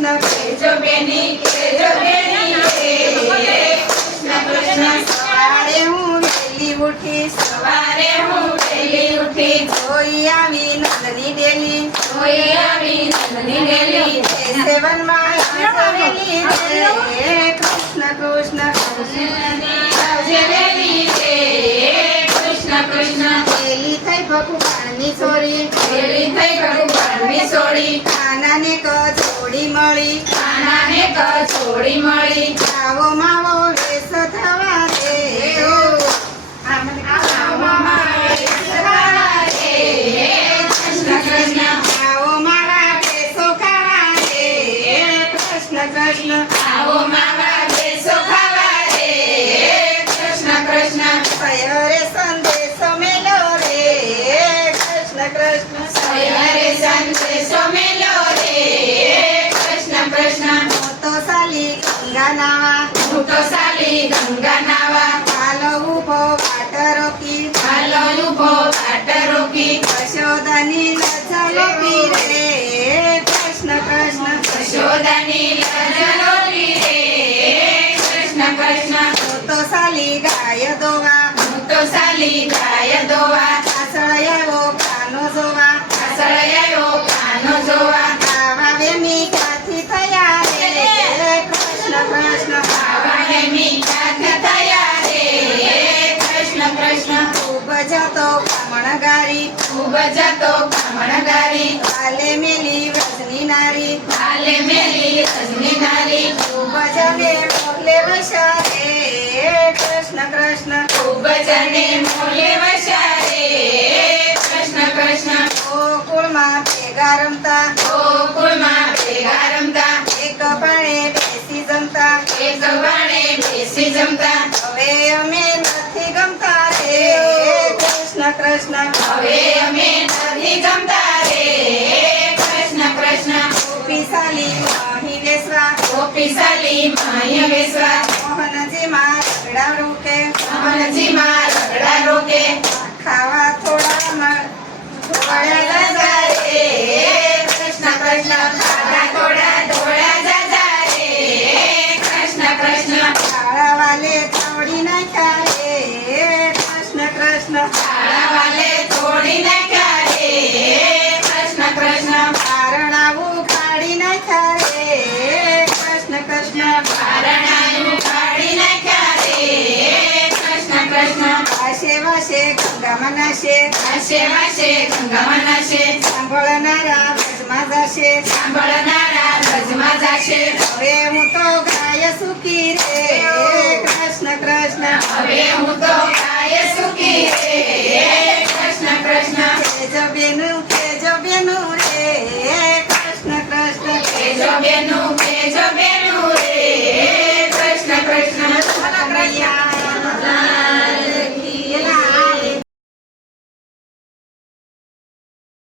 કૃષ્ણ કૃષ્ણ કેજો બેની કેજો બેની કૃષ્ણ કૃષ્ણ. સવારે હું વહેલી ઉઠી સવારે હું વહેલી ઉઠી જોઈ આવી નંદની ડેલી. જોઈ આવી નંદની ડેલી. સેવનમાં આવેલી છે. કૃષ્ણ કૃષ્ણ. કૃષ્ણ વેલી છે. કૃષ્ણ કૃષ્ણ. ડેલી થઈ ભગવાનની સોરી ડેલી થઈ ભગવાનની સોરી કાનાને કચોડી મળી. કાનાને કચોડી મળી. આવો માવો વેસ થવા દે. કૃષ્ણ કૃષ્ણ. આવો માવા વેશો ખાવા દે. કૃષ્ણ કૃષ્ણ. આવો ખાવા દે. કૃષ્ણ કૃષ્ણ. સયરે સંદેશો મેલો રે. કૃષ્ણ કૃષ્ણ. સયરે સંદેશો મેલો ગંગા નાવા હું તો સાલી ગંગા નાવા હાલો ઊભો વાટ રોકી. હાલો ઊભો વાટ રોકી. યશોદાની લજલો પીરે. કૃષ્ણ કૃષ્ણ યશોદાની લજલો પીરે. કૃષ્ણ. કૃષ્ણ. હું તો સાલી ગાય દોવા. હું તો સાલી જતો કામણગારી ખૂબ જતો કામણગારી કાલે મેલી વ્રજની નારી કાલે મેલી ખૂબ જને મોલે વસારે કૃષ્ણ કૃષ્ણ ખૂબ જને મોલે વસારે કૃષ્ણ કૃષ્ણ ગોકુળમાં ભેગા રમતા ગોકુળમાં ભેગા રમતા બેસી જમતા. હવે અમે નથી ગમતા રે. કૃષ્ણ કૃષ્ણ. હવે અમે નથી ગમતા રે. કૃષ્ણ કૃષ્ણ. ગોપીશાલી માહી વેસવા ગોપીશાલી માહી વેસવા મોહનજી માં રગડા રોકે. મોહનજી માં રગડા રોકે. ગંગામાં નાશે આશે વાશે ગંગામાં નાશે સાંભળનારા વ્રજમાં જશે સાંભળનારા વ્રજમાં જશે હવે હું તો ગાય સુખી રે. કૃષ્ણ કૃષ્ણ. હવે હું તો ગાય સુખી રે. કૃષ્ણ કૃષ્ણ. તેજો બેનું તેજો બેનું રે. કૃષ્ણ કૃષ્ણ. તેજો બેનું